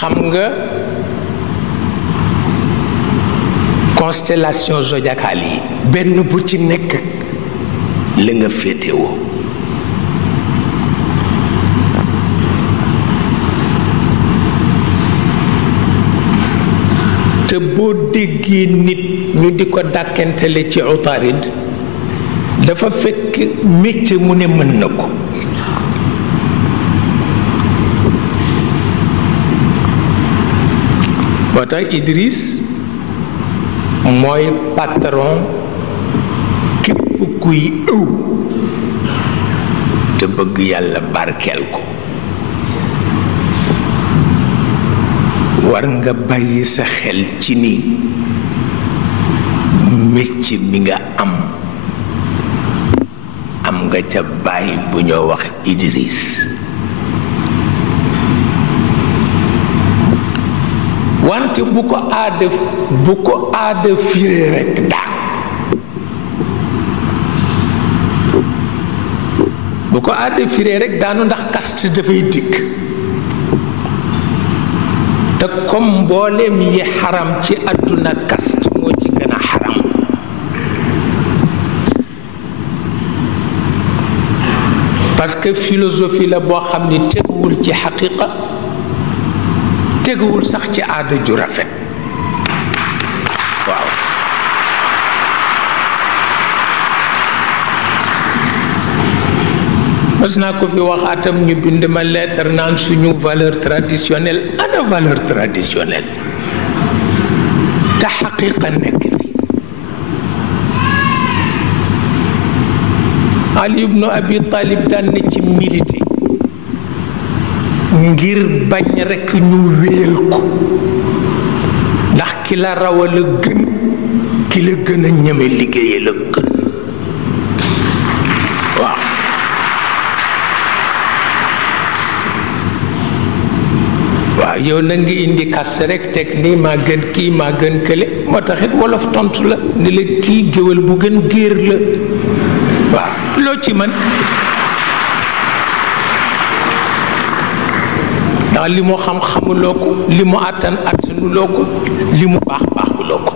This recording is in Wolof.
xam nga constellation zodiacale yi benn bu ci nekk la nga féetewoo te boo déggee nit ñu di ko dàkkentele ci utarid dafa fekk métier mu ne mën na ko moo tax Idriss mooy patron képp kuy ëw te bëgg yàlla barkeel ko war nga bàyyi sa xel ci ni métier mi nga am nga ca bàyyi bu ñoo wax Idriss wante bu ko aada firee rekk daan bu ko aada firee rekk daanu ndax caste dafay dikk te comme mbooleem yi xaram ci àdduna caste moo ci gën a xaram parce que philosophie la boo xam ni teguwul ci xaqiqa teguwul sax ci aada ju rafet waaw mas naa ko fi waxaatam ñu bind ma lettre naan suñu valeur traditionnelle ana valeur traditionnelle te xaqiqa nekk fi Ali ibnu Abi Talib daan na ci milité ngir bañ rekk ñu wéel ko ndax ki la raw a la gën ki la gën a ñeme liggéeye la gën waaw waaw yow na ngi indi kaste rek teg nii maa gën kii maa gën kële moo taxit wolof tontu la ni la kii géwél bu gën géer la waaw loo ci mën ndax li mu xam xamuloo ko li mu àttan àttanuloo ko li mu baax baaxuloo ko